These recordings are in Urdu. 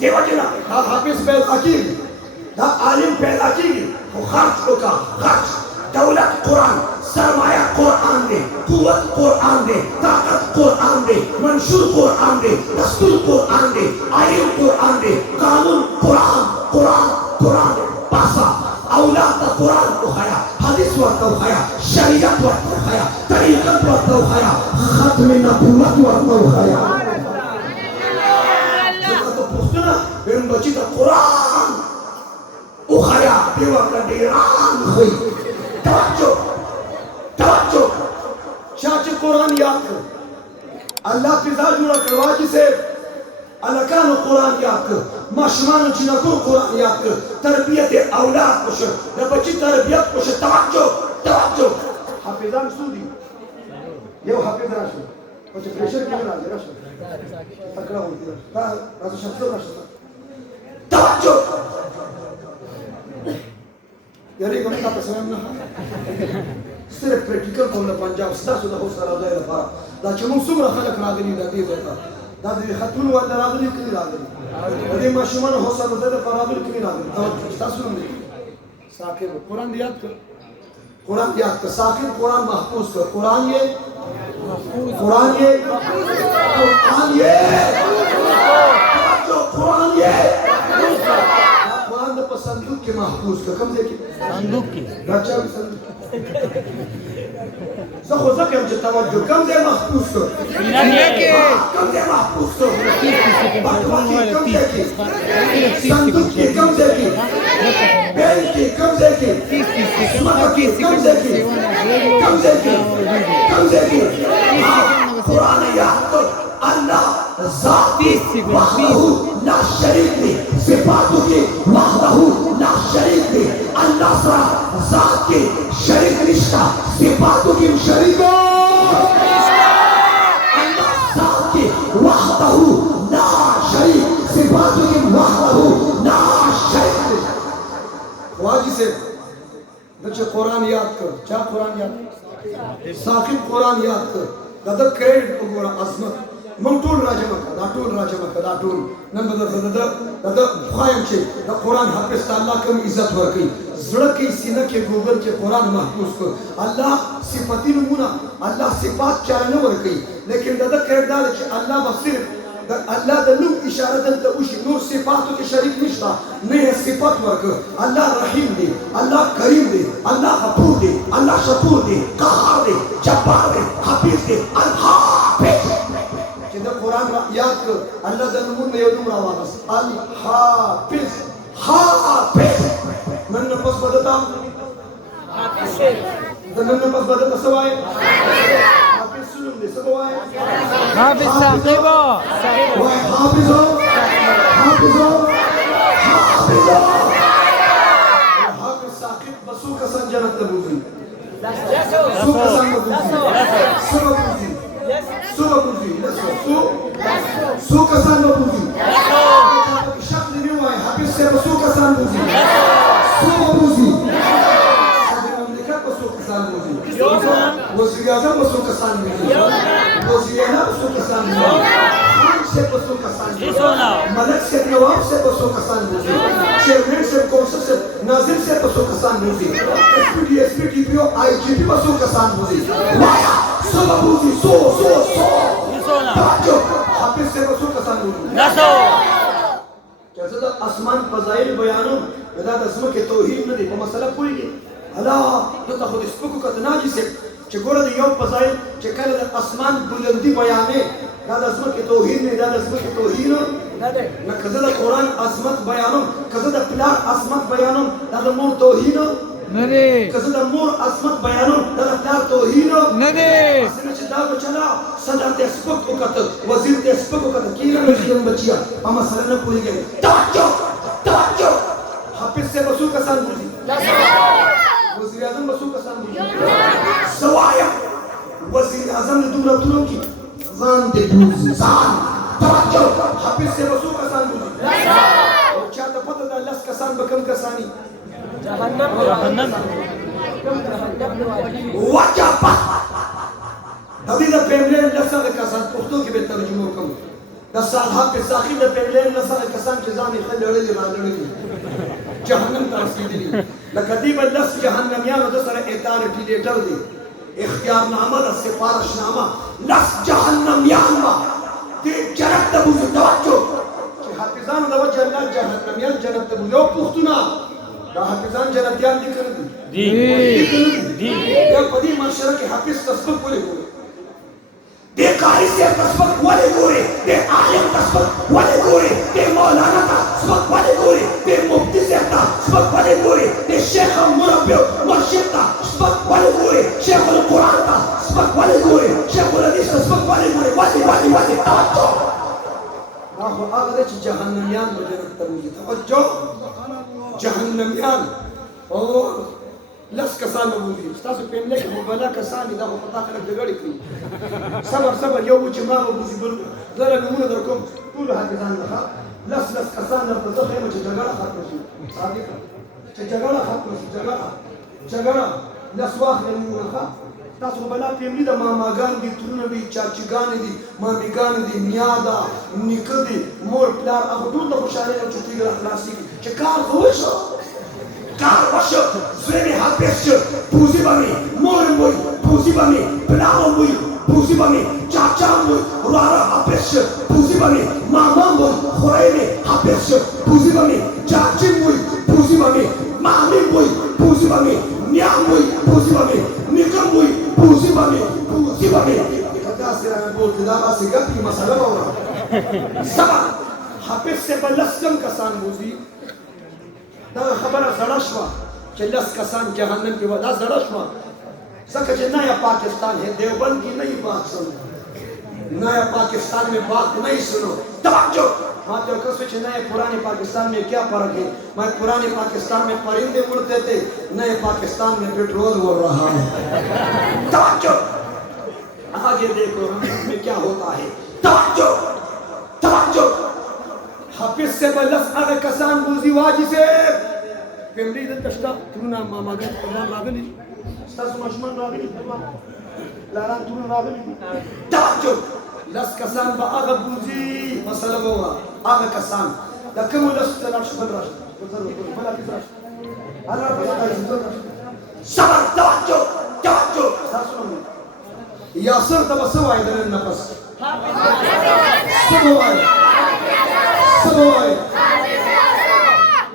دیو جنا دا حافظ پیدا کی دا عالم پیدا کی وہ خرچ کو کا خرچ دولت قرآن سرمایہ قرآن دے قوت قرآن دے طاقت قرآن دے منشور قرآن دے دستور قرآن دے آئین قرآن دے قانون قرآن قرآن قرآن دے پاسا اولاد قرآن کو خیا حدیث ورطا خیا شریعت ورطا خیا طریقت ورطا خیا ختم نبوت ورطا خیا تو پوچھنا بین بچی تا قرآن او خیا دیو اپنا دیران خی توجہ توجہ چاچے قرآن یاد کر اللہ پیدا جوڑا کروا جسے الکانو قرآن یاد کر ماشمانو چنکو قرآن یاد کر تربیت اولاد کشر یا بچی تربیت کشر توجہ توجہ حافظان سودی یو حافظ راشو بچے پریشر کیوں راشو راشو تکرا ہوتی ہے راشو شمسل راشو توجہ یاری کمی کا پسنم نہ صرف پریکٹیکل کون پنجاب سدا سدا ہو سارا دائرہ پارا دا چمون سمرا خلق راگنی دا دیو دیتا دا دی خطون والا راگنی کنی راگنی دا ماشومان ہو سارا دائرہ پارا کنی راگنی توجہ ستا سنم دی ساکر قرآن دیاد کر قرآن دیاد کر ساکر قرآن محفوظ کر قرآن یہ قرآن یہ قرآن یہ قرآن یہ قرآن دا صندوق کے محفوظ کر کم دیکھیں صندوق کی رچا بھی صندوق زخو زکم چه توجه کم دے محفوظ کر کم دے محفوظ کر باقی کم دے کی صندوق کی کم دے کی بیل کی کم دے کی سمکہ کی کم دے کی کم دے کی کم دے کی قرآن یاد کر اللہ ذاتی وحدہ لا شریک لی صفاتوں کی وحدہ لا شریک لی اللہ سرا ذات کی شریک رشتہ صفاتوں کی شریک اللہ ذات کی وحدہ لا شریک صفاتوں کی وحدہ لا شریک خواجی سے بچے قرآن یاد کر چاہ قرآن یاد کر ساقب قرآن یاد کر دادا کریڈ کو گورا عظمت من ټول راجمه کړه دا ټول راجمه کړه دا ټول نن به د خوایم چې د قرآن حافظ ته الله کوم عزت ورکوي زړه کې سینه کې ګوګل چې قرآن محفوظ کړ الله صفاتي نمونه الله صفات چا نه ورکوي لیکن د کردار چې الله به صرف الله د نوم اشاره دلته وشي نور صفاتو کې شریک نشته نه صفات ورکړ الله رحیم دی الله کریم دی الله غفور دی الله شکور دی قهار دی جبار دی حفیظ دی الحافظ دا قرآن یاد کر اللہ دا نمون میں یودم راواغس الحافظ حافظ من نفس بدتا دا من نفس بدتا سوائے حافظ سنم دے سبوائے حافظ ساقبہ حافظ حافظ حافظ حافظ ساقب بسو کسان جنت نبوزی سو کسان نبوزی سو نبوزی سو بوزی سو کسان بوزی شخص نہیں ہوا ہے حافظ سے سو کسان بوزی سو بوزی صدر مملکت سو کسان بوزی وزیر اعظم سو کسان بوزی وزیر اعظم سو کسان بوزی خان سے سو کسان بوزی ملک سے نواب سے سو کسان بوزی چیئرمین سے کونسل سے ناظر سے سو کسان بوزی ایس پی ٹی پی او آئی جی پی سو کسان بوزی وایا سو بوزی سو توجہ حافظ سے بسو کسان بوزی کیسے دا اسمان فضائل بیانوں دا دسمہ کے توحید میں دی وہ مسئلہ کوئی گئی اللہ تو تا خود اسپکو کتنا جسے چه گوڑا دی یو فضائل چه کل دا اسمان بلندی بیانے دا دسمہ کے توحید میں دا دسمہ کے توحید نا کذا دا قرآن عظمت بیانوں کذا دا پلار عظمت بیانوں دا دا مور توحید ندے کذا دا مور عظمت بیانوں دا دا پلار توحید ندے اسنے چه دا بچلا صدر تے اسپک کو کتا وزیر تے اسپک کو کتا کیلا مشکل بچیا اما سرنا پوری گئے توجہ توجہ حافظ سے بسو کسان بوزی وزیر اعظم بسو کسان بوزی سوایا وزیر اعظم نے دورا دوروں کی زان دے بوزی زان توجہ حافظ سے بسو کسان بوزی اور چاہتا پتہ دا لس کسان بکم کسانی جہنم وجہ پا حدیث پیملے لفظہ دے کسان پختوں کی بے ترجمہ کم د صالحات په ساخي د پیغلین نسل کسان چې ځان یې خلړلې راغلي جهنم ته رسیدلي لکه دی بل لس جهنميانو د سره اطار ټیلیټر دی اختیارنامه د سفارشنامه لس جهنميان ما دې جنت ته بوزي توجه چې حافظانو د وجه الله جهنميان جنت ته بوزي او پښتونه دا حافظان جنتیان دي کړی دي دي یا په دې معاشره کې حافظ تسبیح کوي دے قاری سے تسبق والے گورے دے عالم تسبق والے گورے دے مولانا تسبق والے گورے دے مفتی سے تسبق والے گورے دے شیخ مربی مرشد تسبق والے گورے شیخ القرآن تسبق والے گورے شیخ الحدیث تسبق والے گورے والی توجہ آخو آغا دے چی جہنمیان بجنت تبوزی توجہ جہنمیان اور لس کسان بوزي تاسو په ملک مبالا کسان دا په پتا خلک جګړې کوي صبر یو چې ما بوزي بل زره نمونه درکوم ټول حافظان نه لس کسان نه په ځخه چې جګړه ختم شي صادق چې جګړه ختم شي جګړه لس واخ نمونه تاسو بلا په ملي د ماماګان دي ترونه دي چاچګان دي مامګان دي میادا نیکه دي مور پلار هغه ټول د خوشاله او چټي خلاصي چې کار وشو کار وشو زمي حافظ پوزي بامي مور موي پوزي بامي پلاو موي پوزي بامي چاچا موي رارا حافظ پوزي بامي ماما موي خورايني حافظ پوزي بامي چاچي موي پوزي بامي مامي موي پوزي بامي نيا موي پوزي بامي نيكا موي پوزي بامي کدا سره بول کدا واسه ګپي مساله وره سبا حافظ سے بلسم کسان موزي دا خبره زړه شوه چې لس کسان جهنم کې ودا زړه شوه ځکه چې نیا پاکستان ہے دیوبند کی نہیں بات سنو نیا پاکستان میں بات نہیں سنو توجہ ماتے کسو چې نیا پرانے پاکستان میں کیا فرق ہے میں پرانے پاکستان میں پرندے اڑتے تھے نئے پاکستان میں پیٹرول اڑ رہا ہے توجہ آگے دیکھو میں کیا ہوتا ہے توجہ حافظ سے بلس آگا کسان بوزی واجی سے فیملی دن تشتا ترونا ماماگان قرآن راگلی ستاسو مشمن راگلی لاران ترون راگلی توجہ لس کسان با آگا بوزی مسئلہ ہوگا آگا کسان لکمو لس تلاش بل راش بلا کس راش صبر توجہ یاسر تبسو آئی در نفس سبو آئی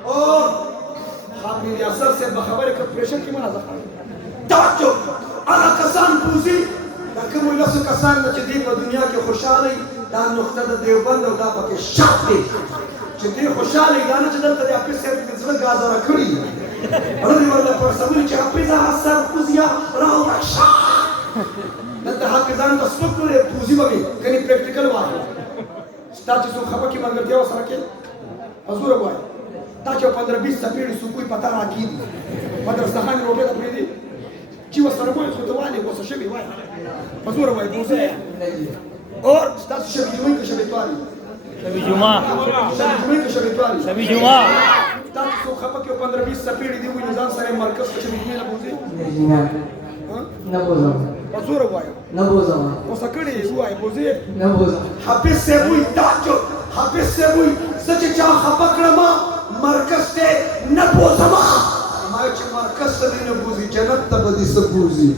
اور حافظ یاسر سے بخبر کا پریشر کی منازع توجہ آغا کسان پوزی لکم اللہ سے کسان نچدی و دنیا کی خوشحالی دا نقطہ دا دیوبند و دا پاکی شاک دی چدی خوشحالی دا نچدل تا دی اپیس سے بزرگ گازا رکھڑی رضی واللہ پر سمولی چا اپیزا حسر پوزیا راو رکشا دلتا حافظان دا سپک لے پوزی بمی کنی پریکٹیکل واقع تا چې څو خپه کې ملګرتیا وسره کې حضور وایي تا چې 15-20 سپېړې سکوی پتا راکېږي مدرسهان روټې ته پرېږدي چې ورسره وایي خو ته والې غوسه شوې وایي حضور وایي بوزه اور ستاسو شبي جمعې که شبي توالي شبي جمعه شبي جمعه تا چې څو خپه کې 15-20 سپېړې دي وایي ځان سره مرکز کې شبي جمعې نه بوزي نه بوزم حضور وایي نه بوزم غوسه کړې وایي بوزي نه بوزم حافظ سے وایي توجه حافظ سے وایي سچ چا خپه کړم مرکز ته نه بوزم ما چې مرکز ته نه بوزي جنت ته به دې څه بوزي